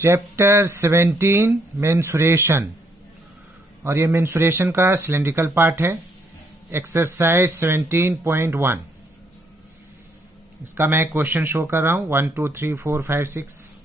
Chapter 17 mensuration, और ये mensuration का सिलेंड्रिकल पार्ट है। एक्सरसाइज 17.1 इसका मैं क्वेश्चन शो कर रहा हूं। 1 2 3 4 5 6।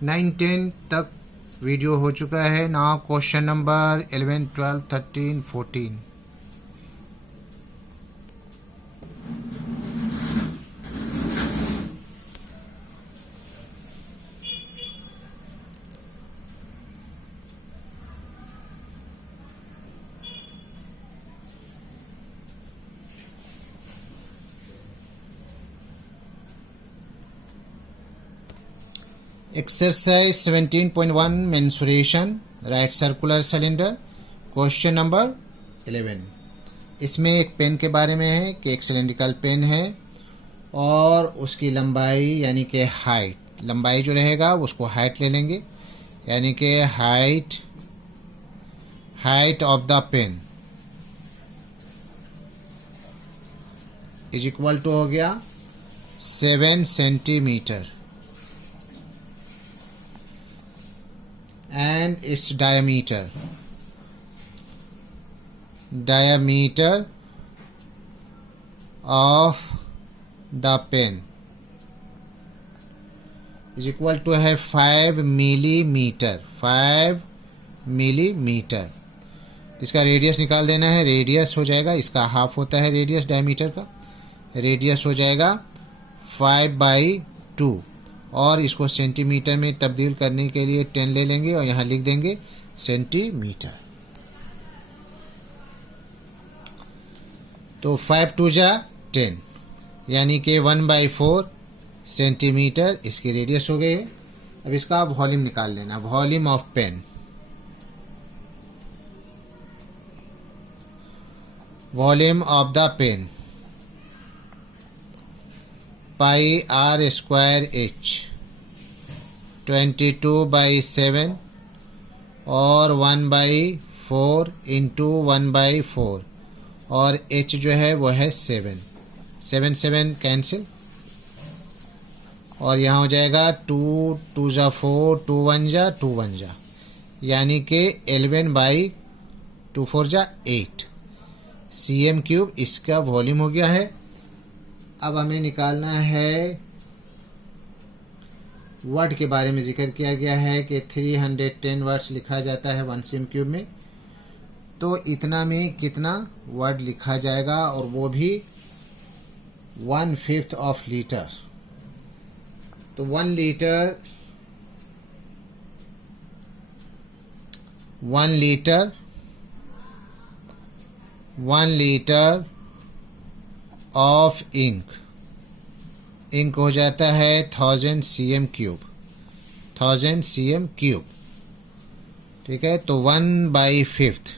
नाइन 10 तक वीडियो हो चुका है। Now question number 11 12 13 14। Exercise 17.1 mensuration, right circular cylinder. Question number 11। इसमें एक पेन के बारे में है कि एक सिलेंड्रिकल पेन है और उसकी लंबाई यानी कि हाइट, लंबाई जो रहेगा उसको हाइट ले लेंगे, यानी कि height of the pen is equal to हो गया 7 centimetre and its diameter of the pen is equal to है 5 मिलीमीटर। 5 मिलीमीटर। इसका रेडियस निकाल देना है। रेडियस हो जाएगा, इसका हाफ होता है रेडियस डायमीटर का। रेडियस हो जाएगा 5/2 और इसको सेंटीमीटर में तब्दील करने के लिए 10 ले लेंगे और यहाँ लिख देंगे सेंटीमीटर। तो 5 2 जा 10 यानी कि 1/4 सेंटीमीटर इसकी रेडियस हो गई है। अब इसका वॉल्यूम निकाल लेना। Volume of pen, volume of the pen pi r square h 22/7 और 1/4 इंटू 1/4 और h जो है वो है 7 7 कैंसिल और यहाँ हो जाएगा 2 2 जा 4 2 1 जा 2 1 जा यानी कि 11/2 4 जा 8 cm³ इसका वॉल्यूम हो गया है। अब हमें निकालना है वर्ड के बारे में जिक्र किया गया है कि 310 वर्ड्स लिखा जाता है 1 cm³ में। तो इतना में कितना वर्ड लिखा जाएगा, और वो भी 1/5 ऑफ लीटर। तो 1 लीटर ऑफ इंक हो जाता है 1000 cm³। 1000 cm³। ठीक है। तो 1/5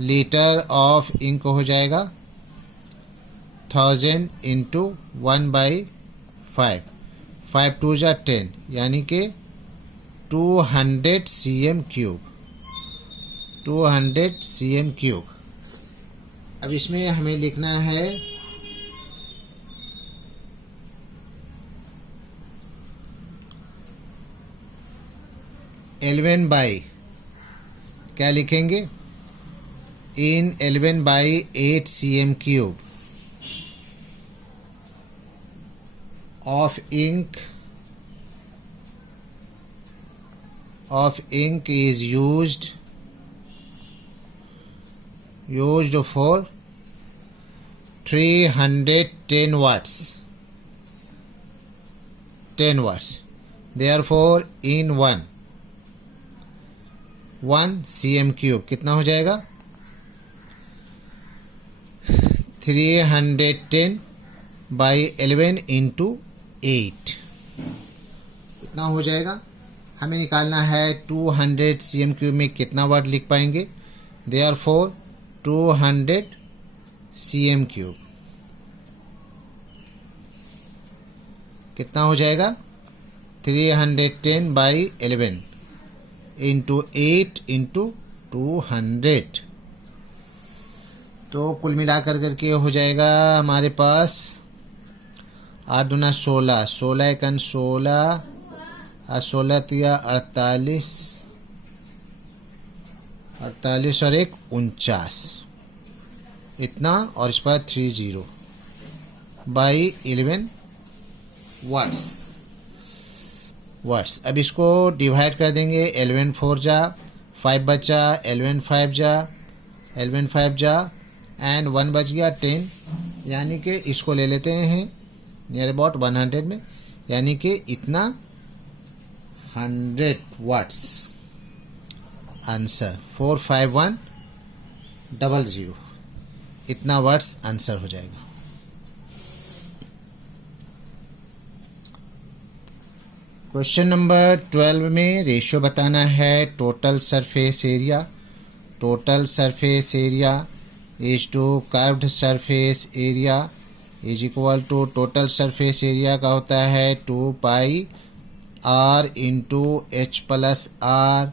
लीटर ऑफ इंक हो जाएगा 1000 इंटू 1/5। 5 2 जा 10 यानी कि 200 cm³। 200 cm³। अब इसमें हमें लिखना है L1 बाई, क्या लिखेंगे, in 11/8 cm³ of ink is used for 310 watts। 10 watts। Therefore in 1 cm³ कितना हो जाएगा, 310/11 into 8। कितना हो जाएगा, हमें निकालना है 200 cm³ में कितना वाट लिख पाएंगे। देयरफॉर 200 cm³ कितना हो जाएगा, 310/11 इंटू 8 इंटू 200। तो कुल मिलाकर करके हो जाएगा हमारे पास 8 दूना 16, 16 एकन 16, 16 तिया 48, 48 और 1 49, इतना, और इस पर 30/11 वाट्स। अब इसको डिवाइड कर देंगे, 11 4 जा 5 बचा, 11 5 जा 11 5 जा एंड 1 बच गया 10, यानी कि इसको ले लेते हैं नियर अबाउट 100 में, यानी कि इतना 100 वाट्स। आंसर 45100, इतना वाट्स आंसर हो जाएगा। क्वेश्चन नंबर 12 में रेशियो बताना है total surface area. Total surface area is to curved surface area is equal to, total surface area का होता है 2 πr into h plus r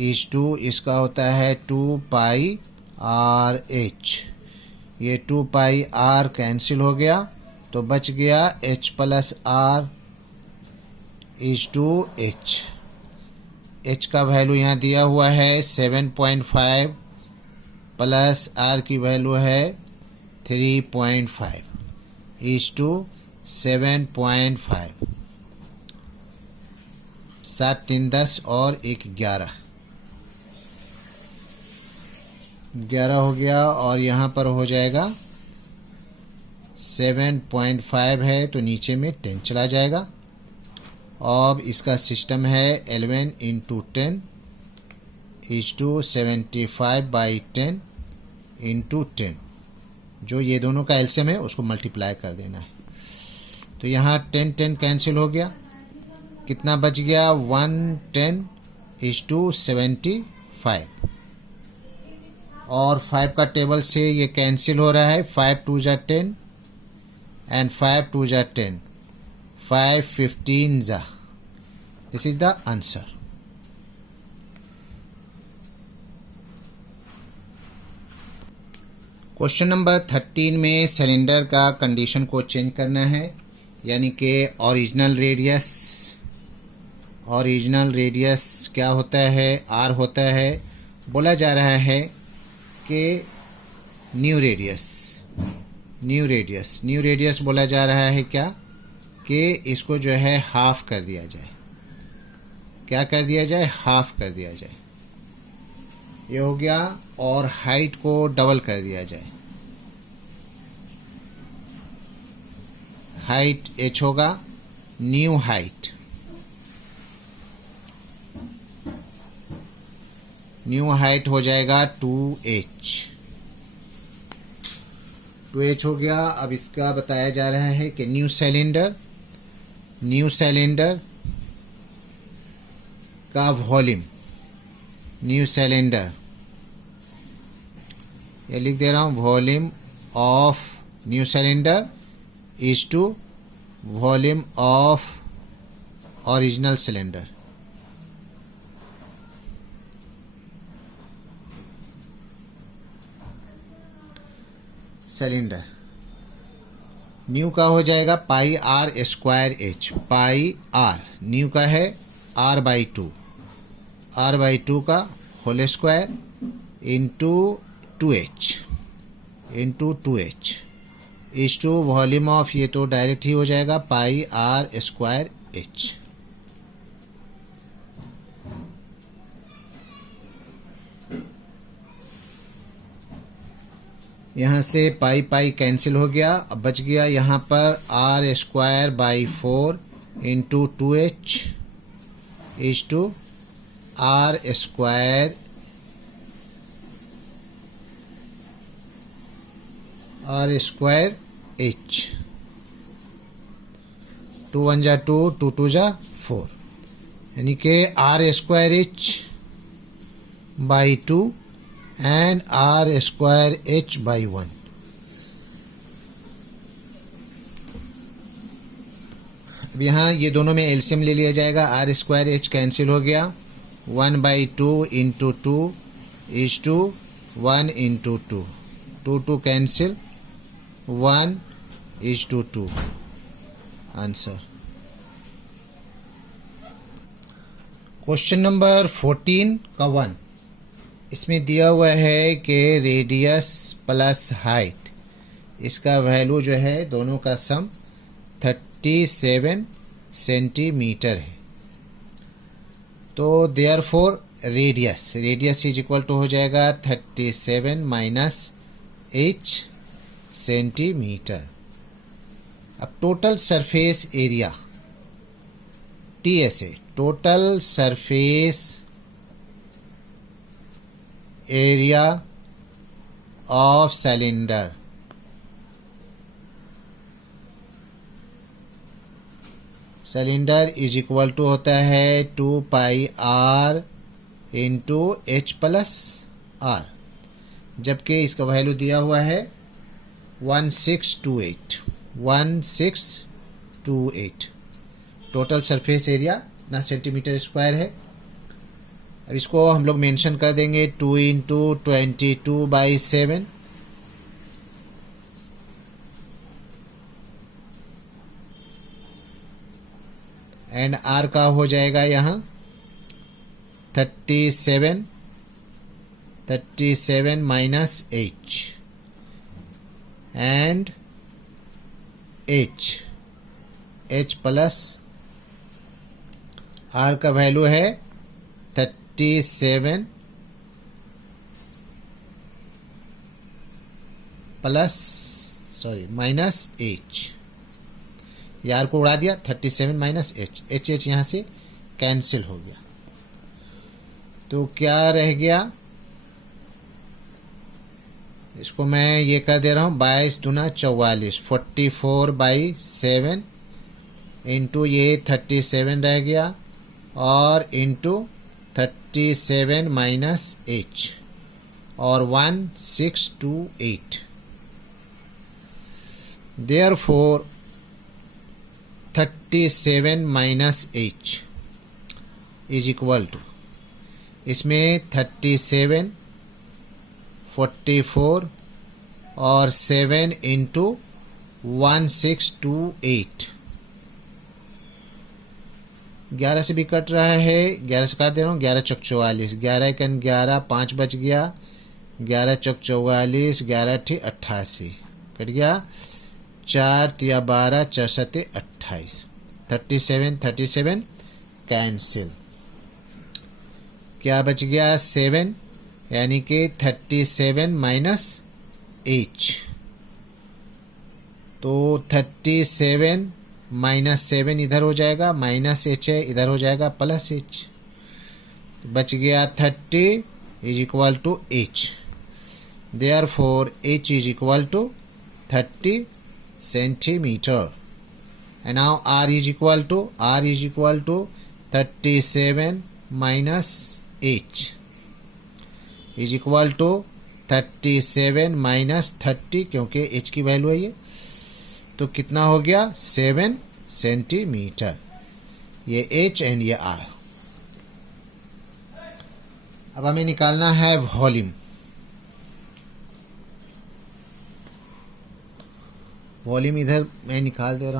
is to, इसका होता है 2 πrh। ये 2 πr कैंसिल हो गया तो बच गया h plus r is to h। h का वैल्यू यहाँ दिया हुआ है 7.5 प्लस r की वैल्यू है 3.5 इज टू 7.5। 7 3 10 और 1 11, 11 हो गया, और यहाँ पर हो जाएगा 7.5 है तो नीचे में 10 चला जाएगा। अब इसका सिस्टम है 11 इंटू 10 इज टू 75/10 इंटू 10, जो ये दोनों का एलसीएम है उसको मल्टीप्लाई कर देना है। तो यहाँ 10 10 कैंसिल हो गया, कितना बच गया 110 इज टू 75, और 5 का टेबल से ये कैंसिल हो रहा है, 5 2 जा 10 एंड 5 2 जा 10, 5 15 जा। This is the answer. Question number 13 में सिलेंडर का कंडीशन को चेंज करना है, यानी कि ओरिजिनल रेडियस क्या होता है, आर होता है। बोला जा रहा है कि न्यू रेडियस बोला जा रहा है क्या, कि इसको जो है हाफ कर दिया जाए। क्या कर दिया जाए, हाफ कर दिया जाए, ये हो गया। और हाइट को डबल कर दिया जाए, हाइट h होगा, न्यू हाइट हो जाएगा 2h हो गया। अब इसका बताया जा रहा है कि न्यू सिलेंडर का वॉल्यूम, न्यू सिलेंडर, ये लिख दे रहा हूँ, volume of new cylinder is to volume of original cylinder. New का हो जाएगा πr²h, पाई आर न्यू का है r/2 का whole square into 2h is to volume of, ये तो डायरेक्ट ही हो जाएगा, πr²h। यहाँ से पाई कैंसिल हो गया, अब बच गया यहाँ पर r²/4 into 2h is to r², h। 2 1 जा 2, 2 2 जा 4, यानी कि R square H by 2 and R square H by 1। अब यहाँ ये दोनों में एलसीएम ले लिया जाएगा, आर स्क्वायर एच कैंसिल हो गया, 1/2 into 2 is to 1 into 2, 2 cancel, 1 is to 2 answer. Question number 14 का 1, इसमें दिया हुआ है कि रेडियस प्लस हाइट, इसका वैल्यू जो है दोनों का सम 37 सेंटीमीटर है। तो therefore radius is equal to हो जाएगा 37 माइनस h सेंटीमीटर। अब टोटल सरफेस एरिया TS है, total surface area of cylinder, cylinder is equal to होता है 2 pi R into H plus R, जबकि इसका वैल्यू दिया हुआ है 1628। टोटल सरफेस एरिया इतना सेंटीमीटर स्क्वायर है। अब इसको हम लोग मेंशन कर देंगे 2 इंटू 22/7, एंड आर का हो जाएगा यहाँ 37 minus h and h plus r का वैल्यू है 37 माइनस h, यार को उड़ा दिया, 37 माइनस h यहाँ से कैंसिल हो गया। तो क्या रह गया, इसको मैं ये कर दे रहा हूँ 22 दूना 44, 44/7 इंटू ये 37 रह गया और इंटू 37 माइनस h और 1628। Therefore 37 minus h is equal to, इसमें 37, 44 और 7 इंटू 1628, 11 से भी कट रहा है, 11 से काट दे रहा हूँ, 11 चौक 44, 11 कन 11, 5 बच गया, 11 चौक 44, 11 ठी 88 कट गया, 4 तिया 12, 4 सते 28, 37 कैंसिल, क्या बच गया 7, यानी कि 37 माइनस h। तो 37 माइनस 7 इधर हो जाएगा, माइनस h है इधर हो जाएगा प्लस h, बच गया 30 is equal to h। Therefore h is equal to 30 centimetre. And now r is equal to 37 minus h is equal to 37 minus 30, क्योंकि h की वैल्यू है ये, तो कितना हो गया 7 सेंटीमीटर, ये h एंड ये r। अब हमें निकालना है वॉल्यूम। वॉल्यूम इधर मैं निकाल दे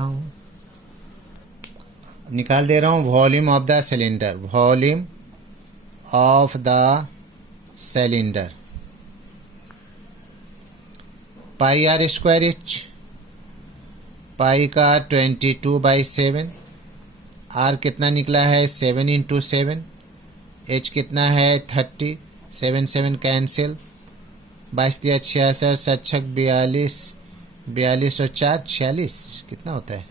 रहा हूँ, volume of the cylinder, volume of the cylinder pi R square H, pi का 22/7, आर कितना निकला है 7 इंटू 7, एच कितना है 30, 7 कैंसिल, 22 दिया 66, 7 42, 42 और 4 46, कितना होता है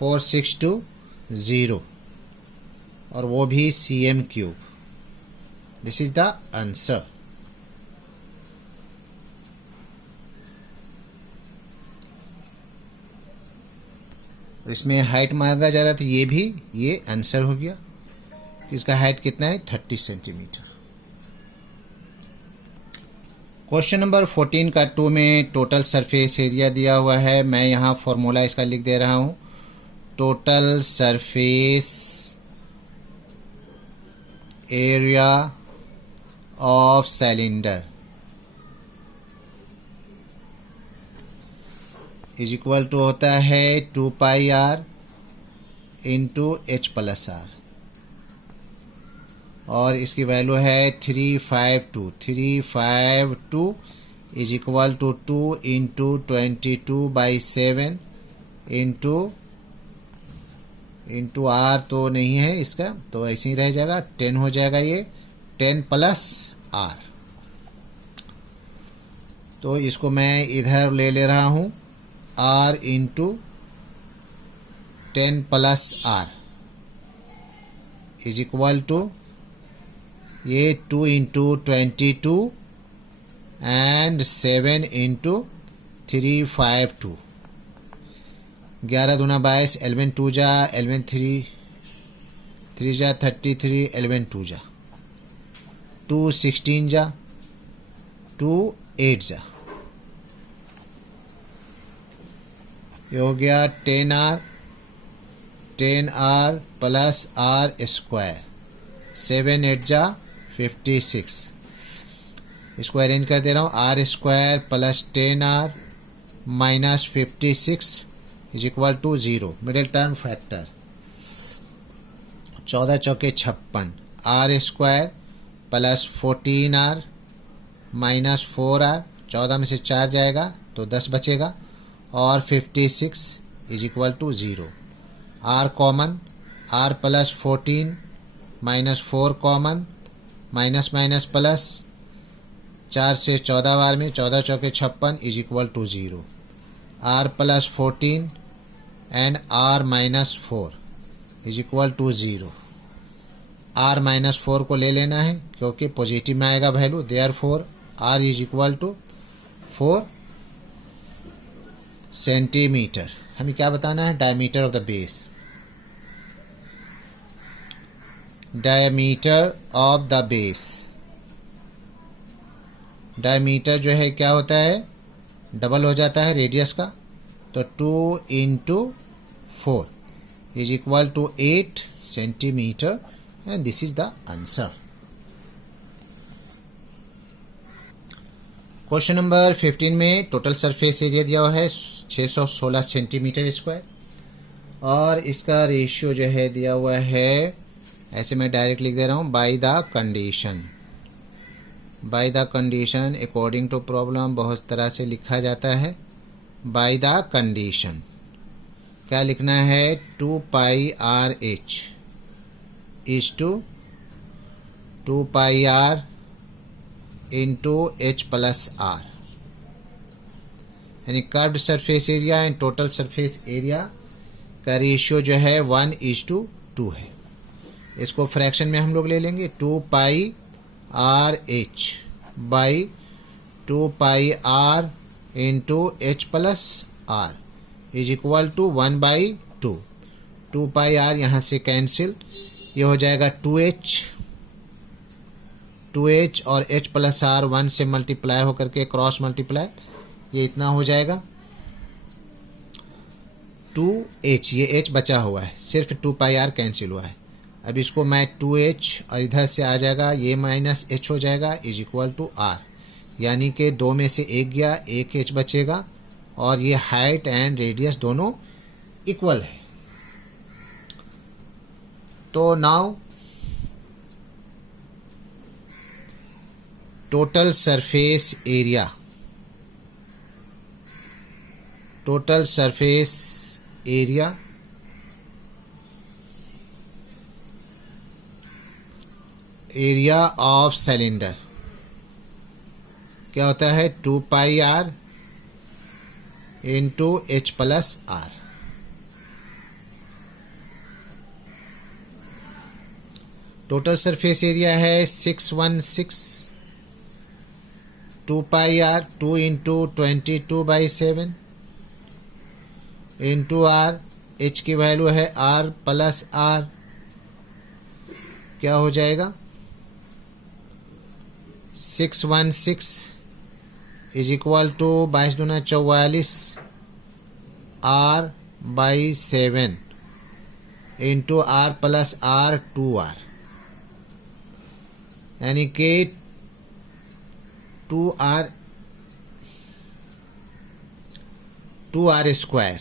4620, और वो भी cm³। This is the answer. इसमें हाइट मांगा जा रहा था, ये आंसर हो गया। इसका हाइट कितना है? 30 सेंटीमीटर। क्वेश्चन नंबर 14 का 2 में टोटल सरफेस एरिया दिया हुआ है। मैं यहाँ फॉर्मूला इसका लिख दे रहा हूँ। Total surface area of cylinder is equal to होता है 2 pi R into H plus R, और इसकी वैल्यू है 352 is equal to 2 into 22/7 into R तो नहीं है इसका, तो ऐसे ही रह जाएगा, 10 हो जाएगा, ये 10 प्लस आर। तो इसको मैं इधर ले रहा हूँ, R into 10 plus R is equal to ये 2 इंटू 22 एंड 7 इंटू 352, 11 दूना 22, 11 2 जा, 11 3 जा 33, 11 2 जा 2, 16 जा 2, 8 जा, ये हो गया 10R प्लस आर स्क्वायर, 7 8 जा 56। इसको अरेंज कर दे रहा हूँ, R square plus 10R minus 56 is equal to 0, middle term factor 14 चौके 56, are square plus 14R minus 4R, 14 में से 4 जाएगा तो 10 बचेगा, और 56 is equal to 0। R common, R plus 14 minus 4 common, minus minus plus, 4 से 14 बार में 14 चौके 56 is equal to 0। R plus 14 and R minus 4 is equal to 0। R minus 4 को ले लेना है क्योंकि पॉजिटिव में आएगा value, therefore R is equal to 4 centimetre. हमें क्या बताना है? Diameter of the base, diameter of the base. Diameter जो है क्या होता है? डबल हो जाता है रेडियस का, तो 2 into 4 is equal to 8 centimetre, and this is the answer. Question number 15 में टोटल सरफेस एरिया दिया हुआ है 616 सेंटीमीटर स्क्वायर, और इसका रेशियो जो है दिया हुआ है, ऐसे मैं डायरेक्ट लिख दे रहा हूँ, by the condition. By the condition according to problem बहुत तरह से लिखा जाता है। बाय द कंडीशन क्या लिखना है? 2 pi R H is to 2 pi R into H plus R, यानी curved surface area and total surface area का रेशियो जो है 1:2 है। इसको फ्रैक्शन में हम लोग ले लेंगे, 2 pi R H by 2 pi R into H plus R is equal to 1/2। 2 pi R यहाँ से कैंसिल, ये हो जाएगा 2h और h प्लस आर 1 से मल्टीप्लाई होकर के क्रॉस मल्टीप्लाई, ये इतना हो जाएगा 2h, ये h बचा हुआ है, सिर्फ 2 पाई आर कैंसिल हुआ है। अब इसको मैं 2h और इधर से आ जाएगा, ये माइनस h हो जाएगा इज इक्वल टू आर, यानी कि 2 में से 1 गया, 1h बचेगा, और ये हाइट एंड रेडियस दोनों इक्वल है। तो now total surface area, total surface area area of cylinder क्या होता है? 2 pi R into H plus R. Total surface area है 616, 2 pi R 2 into 22/7 into R h की वैल्यू है r प्लस r, क्या हो जाएगा 616 इज इक्वल टू 22 दूना 44 r by 7 into r plus r 2r, यानी कि 2r square,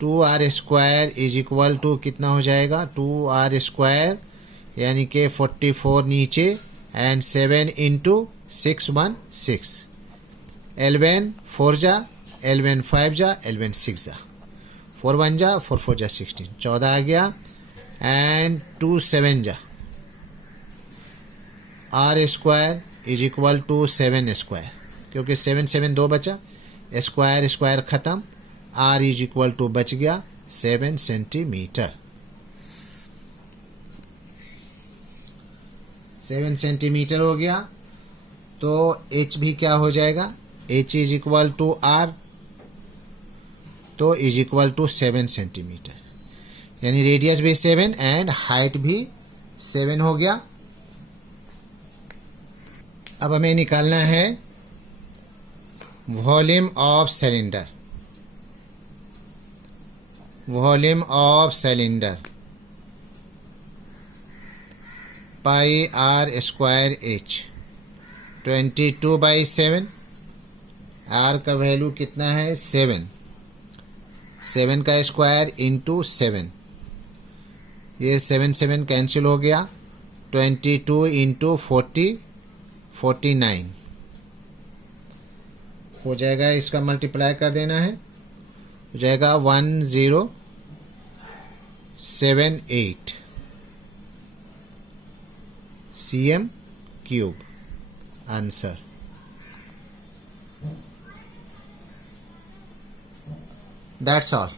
2r square is equal to कितना हो जाएगा 2r स्क्वायर, यानी कि 44 नीचे एंड 7 इंटू 616, 11 4 जा, 11 5 जा, 11 6 जा, 4 1 जा, 4 4 जा 16, 14 आ गया एंड 2 7 जा, r square is equal to 7 square, क्योंकि 7 7 2 बचा, स्क्वायर स्क्वायर खत्म, r इज इक्वल टू बच गया 7 सेंटीमीटर, 7 सेंटीमीटर हो गया। तो h भी क्या हो जाएगा, h is equal to r, तो इज इक्वल टू 7 सेंटीमीटर, यानी रेडियस भी 7 एंड हाइट भी 7 हो गया। अब हमें निकालना है volume of cylinder, volume of cylinder pi r square h, 22/7, r का वैल्यू कितना है 7, 7 का स्क्वायर इंटू 7, ये 7 7 कैंसिल हो गया, 22 इंटू 40 49 हो जाएगा, इसका मल्टीप्लाई कर देना है, हो जाएगा 1078 cm cube answer. That's all.